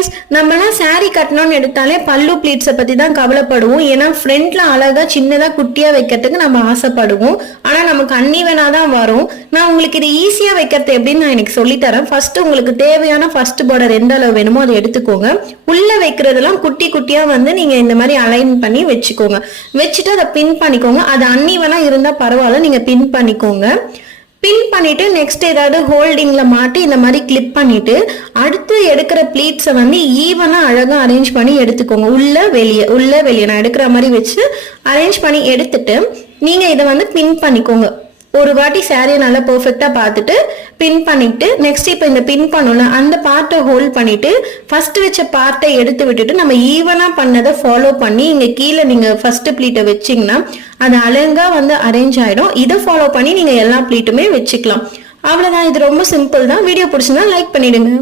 Guys நம்மலாம் saree கட்டணும்னு எடுத்தாலே பல்லு ப்ளீட்ஸை பத்தி தான் கவலைப்படுவோம். ஏன்னா ஃப்ரண்ட்ல அழகா சின்னதா குட்டியா வைக்கிறதுக்கு நம்ம ஆசைப்படுவோம். ஆனா நமக்கு அன்னிவனா தான் வரும். நான் உங்களுக்கு இது ஈஸியா வைக்கிறது எப்படின்னு நான் எனக்கு சொல்லி தரேன். ஃபர்ஸ்ட் உங்களுக்கு தேவையான ஃபர்ஸ்ட் பார்டர் எந்த அளவு வேணுமோ அதை எடுத்துக்கோங்க. உள்ள வைக்கிறதெல்லாம் குட்டி குட்டியா வந்து நீங்க இந்த மாதிரி அலைன் பண்ணி வச்சுக்கோங்க. வச்சுட்டு அதை பின் பண்ணிக்கோங்க. அது அன்னிவனா இருந்தா பரவாயில்ல, நீங்க பின் பண்ணிக்கோங்க. பின் பண்ணிட்டு நெக்ஸ்ட் ஏதாவது ஹோல்டிங்ல மாட்டி இந்த மாதிரி கிளிப் பண்ணிட்டு அடுத்து எடுக்கிற ப்ளீட்ஸை வந்து ஈவனா அழகா அரேஞ்ச் பண்ணி எடுத்துக்கோங்க. உள்ள வெளியே நான் எடுக்கிற மாதிரி வச்சு அரேஞ்ச் பண்ணி எடுத்துட்டு நீங்க இதை வந்து பின் பண்ணிக்கோங்க. ஒரு வாட்டி சாரியை நல்லா பெர்ஃபெக்டா பார்த்துட்டு பின் பண்ணிட்டு நெக்ஸ்ட் இப்போ இந்த பின் பண்ணல அந்த பார்ட்டை ஹோல்ட் பண்ணிட்டு ஃபர்ஸ்ட் வச்ச பார்ட்டை எடுத்து விட்டுட்டு நம்ம ஈவனா பண்ணதை ஃபாலோ பண்ணி இங்க கீழே நீங்க ஃபர்ஸ்ட் ப்ளீட்டை வச்சிங்கன்னா அது அழகா வந்து அரேஞ்ச் ஆயிடும். இதை ஃபாலோ பண்ணி நீங்க எல்லா ப்ளீட்டுமே வச்சுக்கலாம். அவ்வளவுதான். இது ரொம்ப சிம்பிள் தான். வீடியோ பிடிச்சிருந்தா லைக் பண்ணிடுங்க.